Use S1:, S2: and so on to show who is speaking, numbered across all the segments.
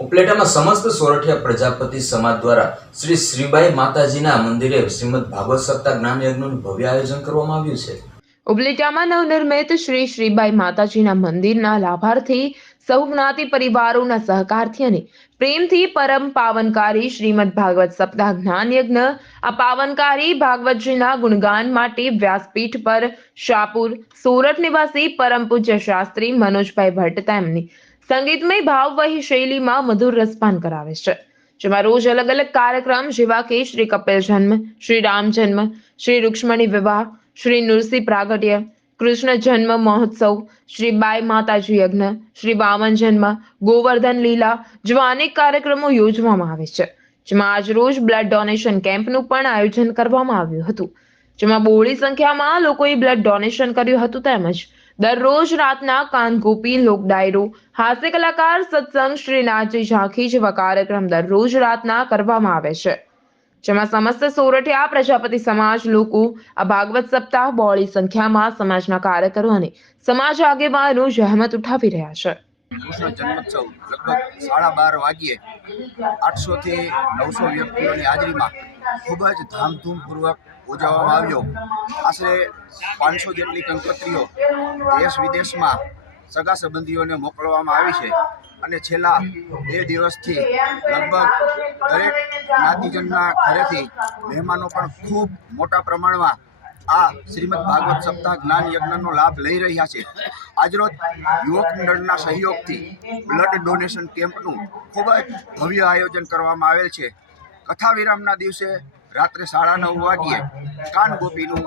S1: ઉપલેટામાં સમસ્ત સોરઠિયા પ્રજાપતિ સમાજ દ્વારા શ્રી શ્રીબાઈ માતાજીના મંદિરે શ્રીમદ ભાગવત સપ્તાહ જ્ઞાન યજ્ઞનું ભવ્ય આયોજન કરવામાં આવ્યું છે.
S2: ઉપલેટામાં નવનિર્મિત શ્રી શ્રીબાઈ માતાજીના મંદિરના લાભાર્થી સૌ જ્ઞાતિ પરિવારોના સહકારથી અને પ્રેમથી પરમ પાવનકારી શ્રીમદ ભાગવત સપ્તાહ જ્ઞાન યજ્ઞ આ પાવનકારી ભાગવતજીના ગુણગાન માટે વ્યાસપીઠ પર શાપુર સુરત નિવાસી પરમ પૂજ્ય શાસ્ત્રી મનોજભાઈ ભટ્ટ તેમની સંગીતમય ભાવવહી શૈલીમાં મધુર રસપાન કરાવે છે. જેમાં રોજ અલગ અલગ કાર્યક્રમ, જેવા કે શ્રી કપિલ જન્મ, શ્રી રામ જન્મ, શ્રી રૂક્ષ્મણી વિવાહ, શ્રી નૃસિંહ પ્રાગટ્ય, કૃષ્ણ જન્મ મહોત્સવ, શ્રી બાઈ માતાજી યજ્ઞ, શ્રી વામન જન્મ, ગોવર્ધન લીલા જેવા અનેક કાર્યક્રમો યોજવામાં આવે છે. જેમાં આજ રોજ બ્લડ ડોનેશન કેમ્પનું પણ આયોજન કરવામાં આવ્યું હતું. જેમાં બહોળી સંખ્યામાં લોકોએ બ્લડ ડોનેશન કર્યું હતું તેમજ દરરોજ રાતના કાન ગોપી લોક ડાયરો. હાસ્ય કલાકાર સત્સંગ શ્રી નાચી ઝાંખી જેવા કાર્યક્રમ દરરોજ રાતના કરવામાં આવે છે. જેમાં સમસ્ત સોરઠિયા પ્રજાપતિ સમાજ લોકો, આ ભાગવત સપ્તાહ બોળી સંખ્યામાં સમાજના કાર્યકરો અને સમાજ આગેવાનો જહેમત ઉઠાવી રહ્યા છે.
S3: કૃષ્ણ જન્મોત્સવ. લગભગ સાડા બાર વાગ્યે આઠસોથી નવસો વ્યક્તિઓની હાજરીમાં ખૂબ જ ધામધૂમપૂર્વક ઉજવવામાં આવ્યો. આશરે પાંચસો જેટલી કંકોત્રીઓ દેશ વિદેશમાં સગા સંબંધીઓને મોકલવામાં આવી છે અને છેલ્લા બે દિવસથી લગભગ દરેક જ્ઞાતિજનના ઘરેથી મહેમાનો પણ ખૂબ મોટા પ્રમાણમાં આ શ્રીમદ ભાગવત સપ્તાહ જ્ઞાન યજ્ઞનો લાભ લઈ રહ્યા છે. આજરોજ યુવક મંડળના સહયોગથી બ્લડ ડોનેશન કેમ્પનું ખૂબ જ ભવ્ય આયોજન કરવામાં આવેલ છે. કથા વિરામના દિવસે રાત્રે સાડા નવ વાગ્યે કાન ગોપીનું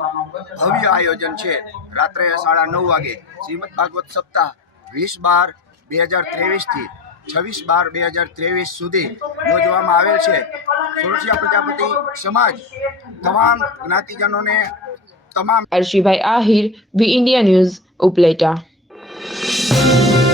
S3: ભવ્ય આયોજન છે. રાત્રે સાડા નવ વાગે શ્રીમદ ભાગવત સપ્તાહ વીસ બાર બે હજાર ત્રેવીસથી છવ્વીસ બાર બે હજાર ત્રેવીસ સુધી યોજવામાં આવેલ છે. સુરક્ષા પ્રજાપતિ સમાજ તમામ જ્ઞાતિજનોને તમામ
S2: Arshibhai Ahir, V India news, Upleta. Thank you.